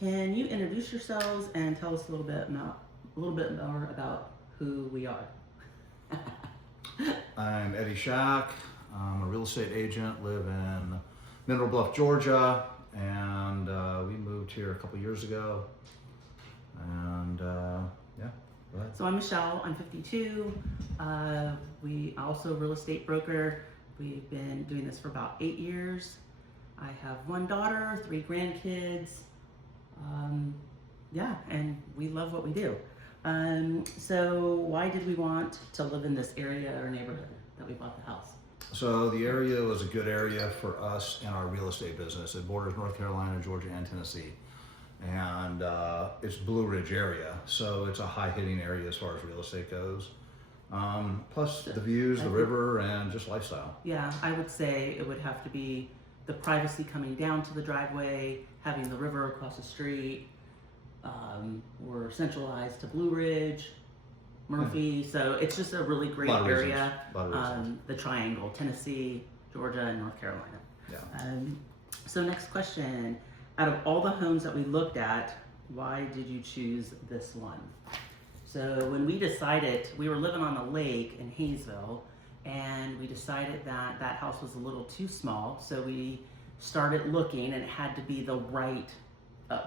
Can you introduce yourselves and tell us a little bit more about who we are? I'm Eddie Shack. I'm a real estate agent, live in Mineral Bluff, Georgia, and we moved here a couple years ago. And yeah, go ahead. So I'm Michelle, I'm 52. We also a real estate broker. We've been doing this for about 8 years. I have 1 daughter, 3 grandkids. Yeah, and we love what we do. So why did we want to live in this area or neighborhood that we bought the house? So the area was a good area for us in our real estate business. It borders North Carolina, Georgia, and Tennessee. And it's Blue Ridge area, so it's a high-hitting area as far as real estate goes. Plus the views, the river, and just lifestyle. Yeah, I would say it would have to be the privacy coming down to the driveway, having the river across the street. We're centralized to Blue Ridge, Murphy, so it's just a really great area. The triangle, Tennessee, Georgia, and North Carolina. Yeah. So next question, out of all the homes that we looked at, why did you choose this one? So when we decided, we were living on a lake in Hayesville, and we decided that that house was a little too small, so we started looking, and it had to be the right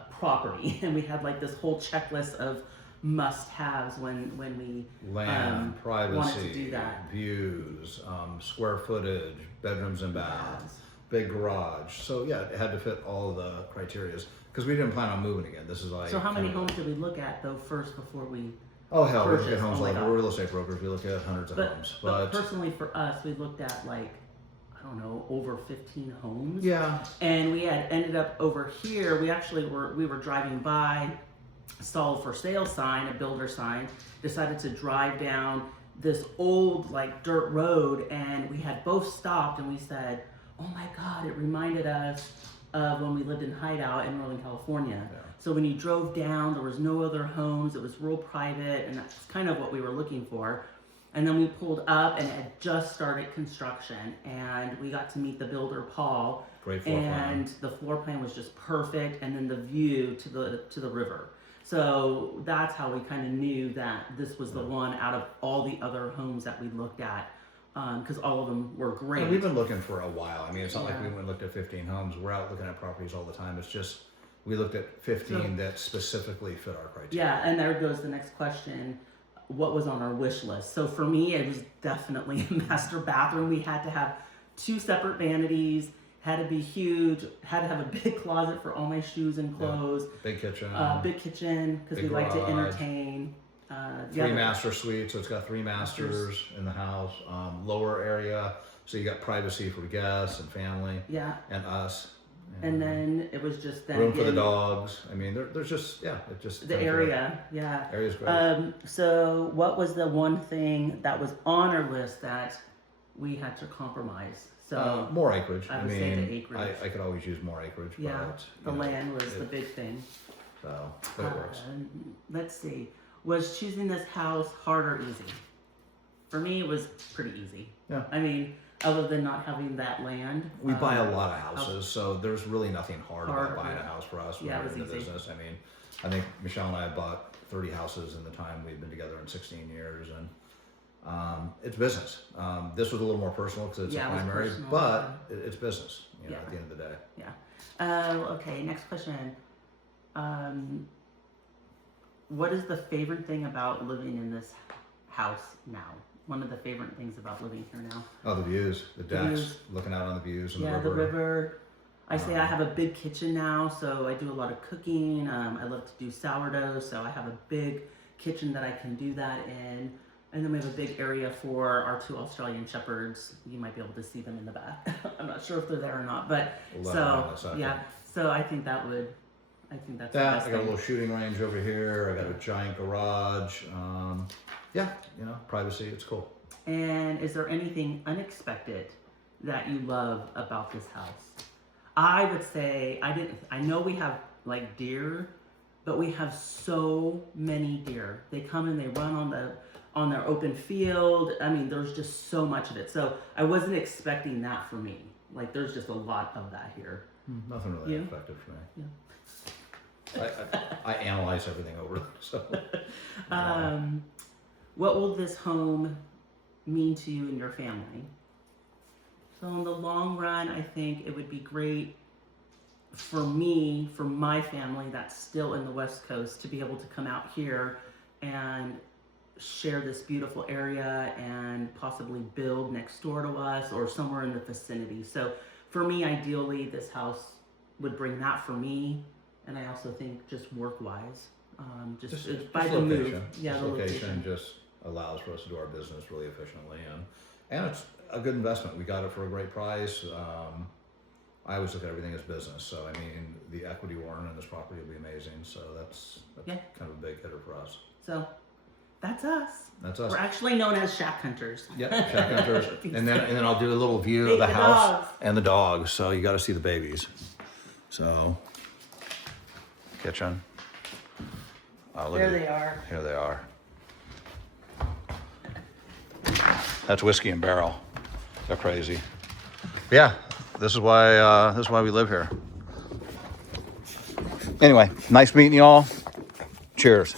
property. And we had like this whole checklist of must-haves when we Land, privacy, wanted to do that. Views, square footage, bedrooms and baths, big garage. So yeah, it had to fit all of the criterias because we didn't plan on moving again. This is like. So how many homes did we look at though first before we? Oh hell, we look purchased? at homes Oh my like God. we're real estate brokers. We look at hundreds of homes, But personally for us, we looked at like, I don't know, over 15 homes. yeah, And we had ended up over here. We were driving by, saw a for sale sign, a builder sign, decided to drive down this old like dirt road, and we had both stopped and we said, oh my God, it reminded us of when we lived in Hideout in Northern California. Yeah. So when you drove down, there was no other homes, it was real private, and that's kind of what we were looking for. And then we pulled up and it had just started construction, and we got to meet the builder, Paul. Great floor plan. And the floor plan was just perfect, and then the view to the river. So that's how we kind of knew that this was the one out of all the other homes that we looked at, because all of them were great. And we've been looking for a while. I mean, it's not like Yeah. we went and looked at 15 homes. We're out looking at properties all the time. It's just we looked at 15 that specifically fit our criteria. Yeah, and there goes the next question. What was on our wish list? So for me, it was definitely a master bathroom. We had to have 2 separate vanities, had to be huge, had to have a big closet for all my shoes and clothes, Big kitchen. big kitchen, because we Big like to garage. entertain. 3 master suites, so it's got 3 masters in the house. Lower area, so you got privacy for guests and family Yeah, and us. and then it was just then room for the again, dogs. I mean, there's just it just the area. Yeah. Area's great. So what was the one thing that was on our list that we had to compromise? So More acreage. I would say the acreage. I could always use more acreage. yeah, but, the you know, land was the big thing. So, but it works. Let's see. Was choosing this house hard or easy? For me, it was pretty easy. Yeah. I mean, other than not having that land. We buy a lot of houses, so there's really nothing hard about Hard, buying yeah. a house for us when Yeah, it we're was in the easy. business. I mean, I think Michelle and I have bought 30 houses in the time we've been together in 16 years, and it's business. This was a little more personal because it's Yeah, a it was primary, personal, but it's business. You know, Yeah. at the end of the day. Yeah. Okay, next question. What is the favorite thing about living in this house now? One of the favorite things about living here now. Oh, the views, the decks, views. looking out on the views and Yeah, the the river. river. I say I have a big kitchen now, so I do a lot of cooking. I love to do sourdough, so I have a big kitchen that I can do that in. And then we have a big area for our 2 Australian Shepherds. You might be able to see them in the back. I'm not sure if they're there or not, but We'll let them know in a so second. yeah. So I think that's the Yeah, best I got a thing. little shooting range over here. I got a giant garage. Yeah, you know, privacy. It's cool. And is there anything unexpected that you love about this house? I would say I know we have like deer, but we have so many deer. They come and they run on their open field. I mean, there's just so much of it. So I wasn't expecting that for me. Like there's just a lot of that here. Nothing really You? unexpected for me. Yeah. I analyze everything over. So What will this home mean to you and your family? So in the long run, I think it would be great for me, for my family that's still in the West Coast, to be able to come out here and share this beautiful area and possibly build next door to us or somewhere in the vicinity. So for me, ideally, this house would bring that for me, and I also think just work-wise, just by the move, the location just allows for us to do our business really efficiently, and it's a good investment. We got it for a great price. I always look at everything as business, so I mean the equity warrant in this property will be amazing. So that's Yeah. kind of a big hitter for us. So that's us. That's us. We're actually known as shack hunters. Yeah, shack hunters, and then I'll do a little view of the The house dogs. and the dogs. So you got to see the babies. So kitchen. Oh, look There at they are. Here they are. That's whiskey and barrel. They're crazy. Yeah, this is why we live here. Anyway, nice meeting y'all. Cheers.